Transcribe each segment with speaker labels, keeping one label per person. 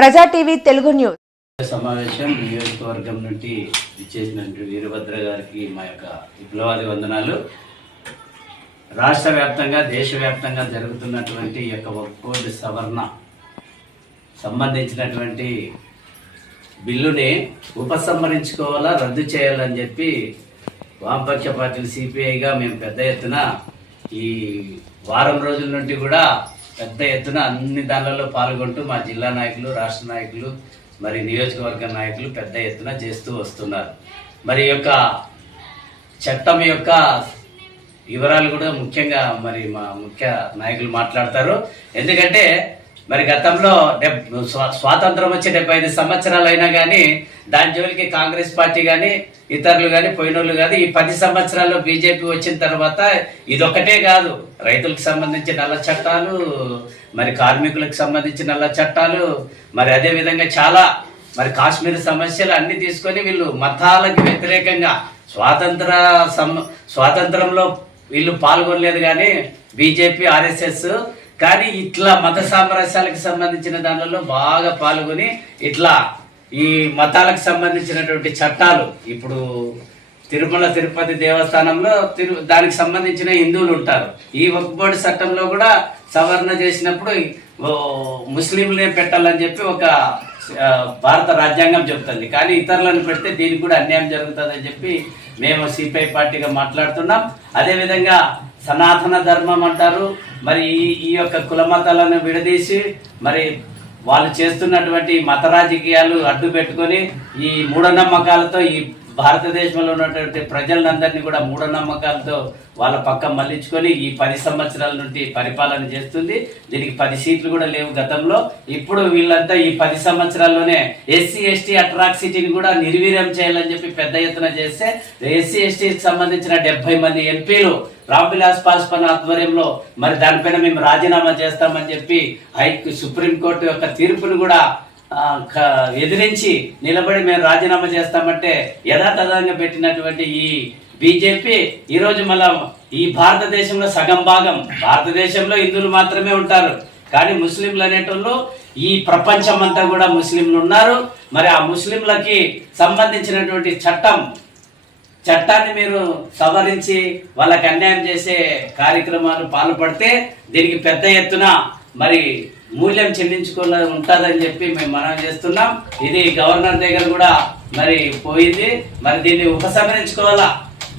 Speaker 1: ప్రజా TV Telugu news.
Speaker 2: సమావేశం నియోజకవర్గం నుండి ఇచ్చేసినటువంటి వీరభద్ర గారికి మా యొక్క విప్లవాది వందనాలు రాష్ట్ర వ్యాప్తంగా దేశవ్యాప్తంగా జరుగుతున్నటువంటి యొక్క ఒక్కోటి సవరణ సంబంధించినటువంటి బిల్లుని ఉపసంహరించుకోవాలా రద్దు చేయాలని చెప్పి వామపక్ష పార్టీలు సిపిఐగా మేము పెద్ద ఎత్తున ఈ వారం రోజుల నుండి కూడా పెద్ద ఎత్తున అన్ని దానిలలో పాల్గొంటూ మా జిల్లా నాయకులు రాష్ట్ర నాయకులు మరి నియోజకవర్గ నాయకులు పెద్ద ఎత్తున చేస్తూ వస్తున్నారు. మరి యొక్క చట్టం యొక్క వివరాలు కూడా ముఖ్యంగా మరి మా ముఖ్య నాయకులు మాట్లాడతారు. ఎందుకంటే మరి గతంలో డెబ్ స్వాతంత్రం వచ్చి డెబ్బై ఐదు సంవత్సరాలు అయినా కానీ దాని జోలికి కాంగ్రెస్ పార్టీ కానీ ఇతరులు కానీ పోయినోళ్ళు కాదు ఈ పది సంవత్సరాల్లో బీజేపీ వచ్చిన తర్వాత ఇదొకటే కాదు. రైతులకు సంబంధించి నల్ల చట్టాలు మరి కార్మికులకు సంబంధించి నల్ల చట్టాలు మరి అదే విధంగా చాలా మరి కాశ్మీర్ సమస్యలు అన్ని తీసుకొని వీళ్ళు మతాలకు వ్యతిరేకంగా స్వాతంత్ర సం స్వాతంత్రంలో వీళ్ళు పాల్గొనలేదు కానీ బీజేపీ ఆర్ఎస్ఎస్ కానీ ఇట్లా మత సామరస్యాలకు సంబంధించిన దానిలో బాగా పాల్గొని ఇట్లా ఈ మతాలకు సంబంధించినటువంటి చట్టాలు ఇప్పుడు తిరుమల తిరుపతి దేవస్థానంలో తిరు దానికి సంబంధించిన హిందువులు ఉంటారు. ఈ వక్బోర్డు చట్టంలో కూడా సవరణ చేసినప్పుడు ముస్లింలే పెట్టాలని చెప్పి ఒక భారత రాజ్యాంగం చెబుతుంది. కానీ ఇతరులను పెడితే దీనికి కూడా అన్యాయం జరుగుతుందని చెప్పి మేము సిపిఐ పార్టీగా మాట్లాడుతున్నాం. అదేవిధంగా సనాతన ధర్మం అంటారు మరి ఈ యొక్క కుల మతాలను విడదీసి మరి వాళ్ళు చేస్తున్నటువంటి మత రాజకీయాలు అడ్డు పెట్టుకొని ఈ మూఢనమ్మకాలతో ఈ భారతదేశంలో ఉన్నటువంటి ప్రజలందరినీ కూడా మూఢనమ్మకాలతో వాళ్ళ పక్క మళ్ళించుకొని ఈ పది సంవత్సరాల నుండి పరిపాలన చేస్తుంది. దీనికి పది సీట్లు కూడా లేవు గతంలో. ఇప్పుడు వీళ్ళంతా ఈ పది సంవత్సరాల్లోనే ఎస్సీ ఎస్టీ అట్రాక్సిటీని కూడా నిర్వీర్యం చేయాలని చెప్పి పెద్ద ఎత్తున చేస్తే ఎస్సీ ఎస్టీకి సంబంధించిన డెబ్బై మంది ఎంపీలు రామ్విలాస్ పాస్వాన్ ఆధ్వర్యంలో మరి దానిపైన మేము రాజీనామా చేస్తామని చెప్పి హై సుప్రీంకోర్టు యొక్క తీర్పును కూడా ఎదిరించి నిలబడి మేము రాజీనామా చేస్తామంటే యథాతథంగా పెట్టినటువంటి ఈ బీజేపీ ఈరోజు మళ్ళా ఈ భారతదేశంలో సగం భాగం భారతదేశంలో హిందువులు మాత్రమే ఉంటారు. కానీ ముస్లింలు అనేటోళ్ళు ఈ ప్రపంచం అంతా కూడా ముస్లింలు ఉన్నారు. మరి ఆ ముస్లింలకి సంబంధించినటువంటి చట్టం చట్టాన్ని మీరు సవరించి వాళ్ళకి అన్యాయం చేసే కార్యక్రమాలు పాల్పడితే దీనికి పెద్ద ఎత్తున మరి మూల్యం చెల్లించుకోలే ఉంటుందని చెప్పి మేము మనం చేస్తున్నాం. ఇది గవర్నర్ దగ్గర కూడా మరి పోయింది. మరి దీన్ని ఉపసంహరించుకోవాలా?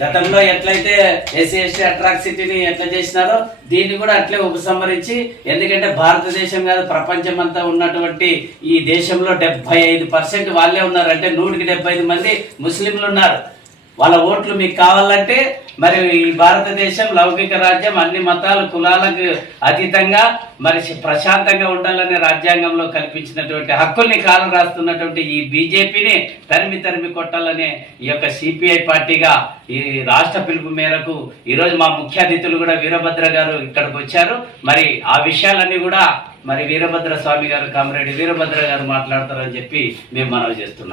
Speaker 2: గతంలో ఎట్లయితే ఎస్సీ ఎస్టీ అట్రాక్సిటీని ఎట్లా చేసినారో దీన్ని కూడా అట్లే ఉపసంహరించి ఎందుకంటే భారతదేశం కాదు ప్రపంచం అంతా ఉన్నటువంటి ఈ దేశంలో డెబ్బై ఐదు పర్సెంట్ వాళ్ళే ఉన్నారు. అంటే నూటికి డెబ్బై ఐదు మంది ముస్లింలు ఉన్నారు. వాళ్ళ ఓట్లు మీకు కావాలంటే మరి ఈ భారతదేశం లౌకిక రాజ్యం అన్ని మతాలు కులాలకు అతీతంగా మరి ప్రశాంతంగా ఉండాలనే రాజ్యాంగంలో కల్పించినటువంటి హక్కుల్ని కాలం రాస్తున్నటువంటి ఈ బీజేపీని తరిమి తరిమి కొట్టాలనే ఈ యొక్క సిపిఐ పార్టీగా ఈ రాష్ట్ర పిలుపు మేరకు ఈరోజు మా ముఖ్య అతిథులు కూడా వీరభద్ర గారు ఇక్కడికి వచ్చారు. మరి ఆ విషయాలన్నీ కూడా మరి వీరభద్ర స్వామి గారు కామరెడ్డి వీరభద్ర గారు మాట్లాడతారని చెప్పి మేము మనవి చేస్తున్నాం.